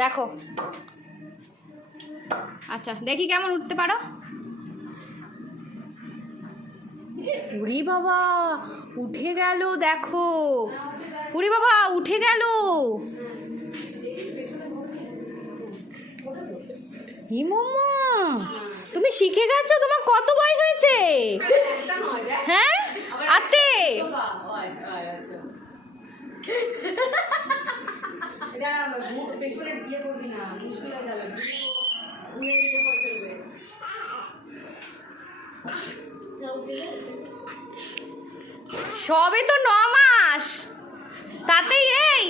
দেখো। আচ্ছা দেখি কেমন উঠতে পারো। উরি বাবা উঠে গেল, দেখো। উরি বাবা উঠে গেল। হি মাম্মা, তুমি শিখে গেছো? তোমার কত বয়স হয়েছে? হ্যাঁ আতে সবে তো 9 মাস, তাতেই এই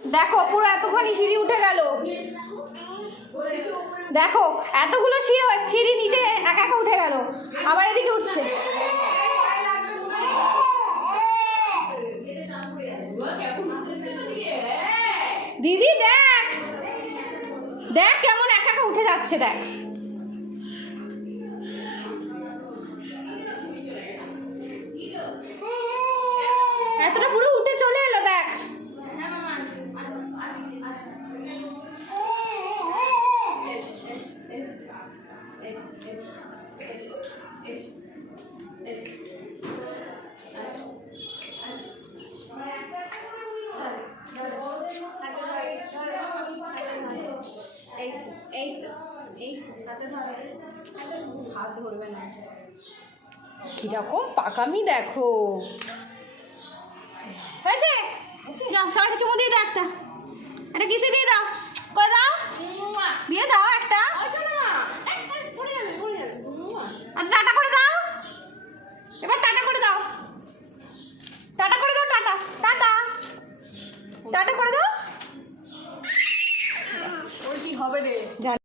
দেখো পুরো এতখানি সিঁড়ি উঠে গেল। দেখো এতগুলো সিঁড়ি নিচে একা একা উঠে গেল, আবার এদিকে উঠছে। দিদি দেখ দেখ কেমন একা একা উঠে যাচ্ছে, দেখ। এতটা পুরো উঠে চলে এলো, দেখ। কিরকম পাকামি দেখো। হয়েছে? যাও সবাইকে চুমু দিয়ে দাও একটা। এটা কিসে দিয়ে দাও, করে দাও, দিয়ে দাও একটা। আর টাটা করে দাও, এবার টাটা করে দাও, টাটা করে দাও, টাটা টাটা টাটা করে দাও। ওর কি হবে রে?